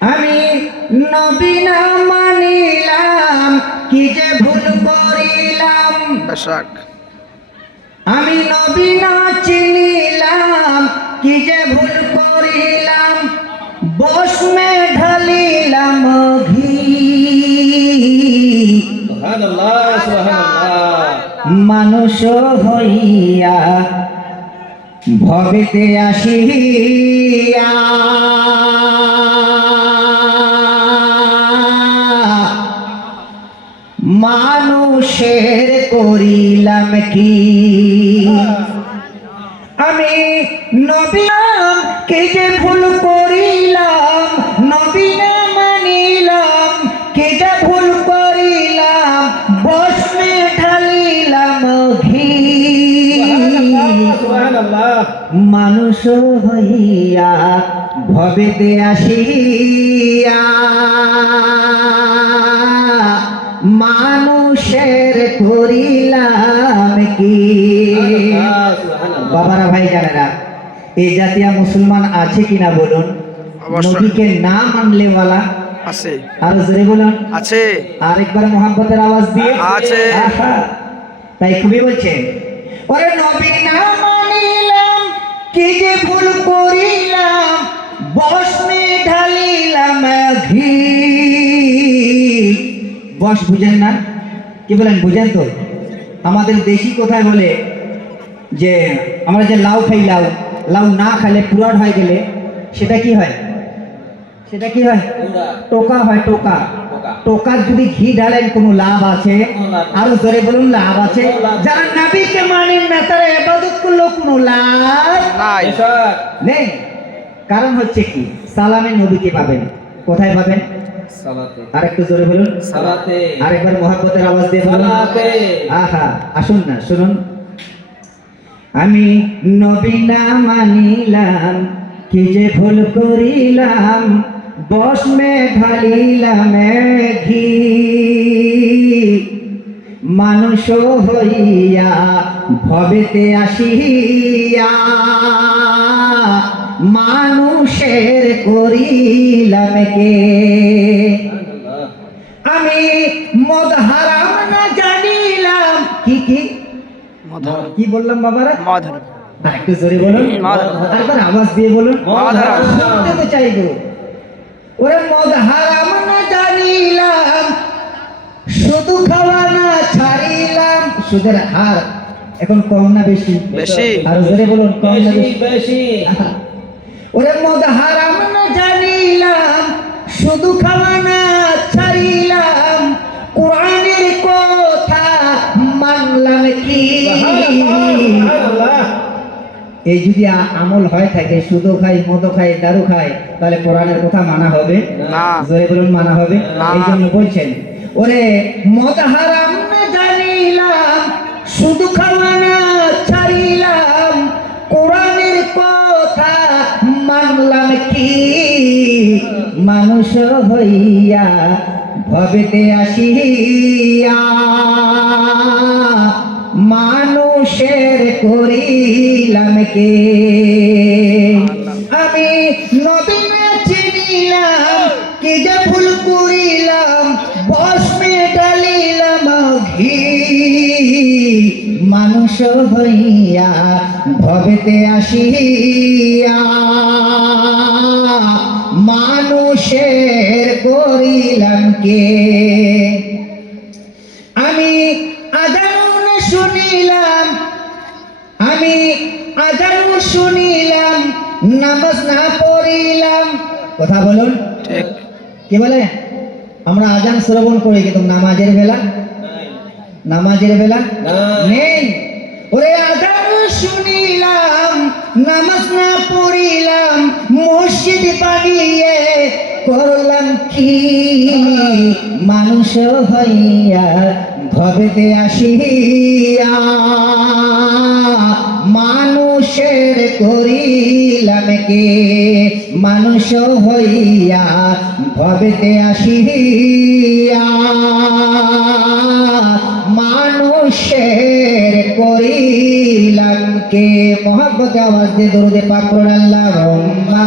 আমি নবী না মানিলাম কি যে ভুল করিলাম। আমি নবী না চিনিলাম কি যে ভুল করিলাম। বসমে ঢালিলাম ঘি। সুবহানাল্লাহ সুবহানাল্লাহ। মানুষ হইয়া ভবেতে আসিয়া মানুষের করিলাম কি। আমি নবী নাম কে যে ভুল করিলাম। নবী না মানিলাম কে যে ভুল করিলাম। বসমে ঢালিলাম ঘি। মানুষ হইয়া ভবেতে আসিয়া মানুষের করিলাম কি। বাবারা ভাই জানেরা, এই জাতীয় মুসলমান আছে কিনা বলুন? নবীকে না মানলেওয়ালা আছে। আর জোরে বলুন আছে। আরেকবার মোহাম্মতের আওয়াজ দিয়ে আছে। তাই খুবই বলছেন, ওরে নবী না মানিলাম কি যে ভুল করিলাম। বসমে ঢালিলাম ঘি। বস বুঝেন না? কি বলেন, বুঝেন তো? আমাদের দেশি কথায় বলে যে আমরা যে লাউ খাই, লাউ লাউ না খাইলে পুরাট হয়ে গেলে সেটা কি হয়? সেটা কি হয়? টোকা হয়। টোকা টোকার যদি ঘি ঢালেন কোনো লাভ আছে? আরো জোরে বলুন, লাভ আছে। যারা নবীকে মানেন না তারা ইবাদত করলো কোনো লাভ নেই। কারণ হচ্ছে কি, সালামে নবীকে পাবেন। কোথায় পাবেন? সালাতে। আরেকটু জোরে বলুন, সালাতে। আরেকবার মহব্বতের আওয়াজ দিয়ে বলুন, সালাতে। আহা, আসুন না, শুনুন। আমি নবী না মানিলাম কি যে ভুল করিলাম। বসমে ঢালিলাম ঘি। মানুষ হইয়া ভবেতে আসিয়া মানুষের করিলাম কে। আমি মদ হারাম না জানিলাম। কি কি কি বললাম বাবারা? একটু জোরে বলুন, আরেকবার আওয়াজ দিয়ে বলুন, শুনতে তো চাইবো। ওরে মদ হারাম না জানিলাম, শুধু খাওয়া না ছাড়িলাম। সুদের হার এখন কম না বেশি? বেশি। আর জোরে বলুন, কম না বেশি? বেশি। ওরে মদ হারাম না জানিলাম, শুধু খাওয়া না ছাড়িলাম। কোরআনের কথা মানলাম কি। এই যদি আমল হয় থাকে, শুধু খাই, মদ খাই, দারু খাই, তাহলে কোরআনের কথা মানা হবে না। জোরে বলুন, মানা হবে না। এই জন্য বলছেন, ওরে মদ হারাম না জানিলাম, শুধু খাওয়া না ছাড়িলাম। কোরআনের কথা মানলাম কি। মানুষ হইয়া ভবেতে আসিয়া মানুষের করিলাম কে। আমি নবী না চিনিলাম কি যে ভুল করিলাম। বসমে ঢালিলাম ঘি। মানুষ হইয়া ভবেতে আসিয়া মানুষের করিলাম কে। আমি আযান শুনিলাম, আমি আযান শুনিলাম, নামাজ না পড়িলাম। কথা বলুন, ঠিক কি বলে? আমরা আযান শ্রবণ করি কিন্তু নামাজের বেলা, নামাজের বেলা নেই। ওরে আযান শুনিলাম, নামাজ না পড়িলাম, মসজিদ বানিয়ে করলাম কি। মানুষ হইয়া ভবেতে আসিয়া মানুষের করিলাম কে। মানুষ হইয়া ভবেতে আসিয়া মানুষের করিলাম কে। মহব্বতে আওয়াজ দিয়ে দরুদে পাক পড়ুন, আল্লাহুম্মা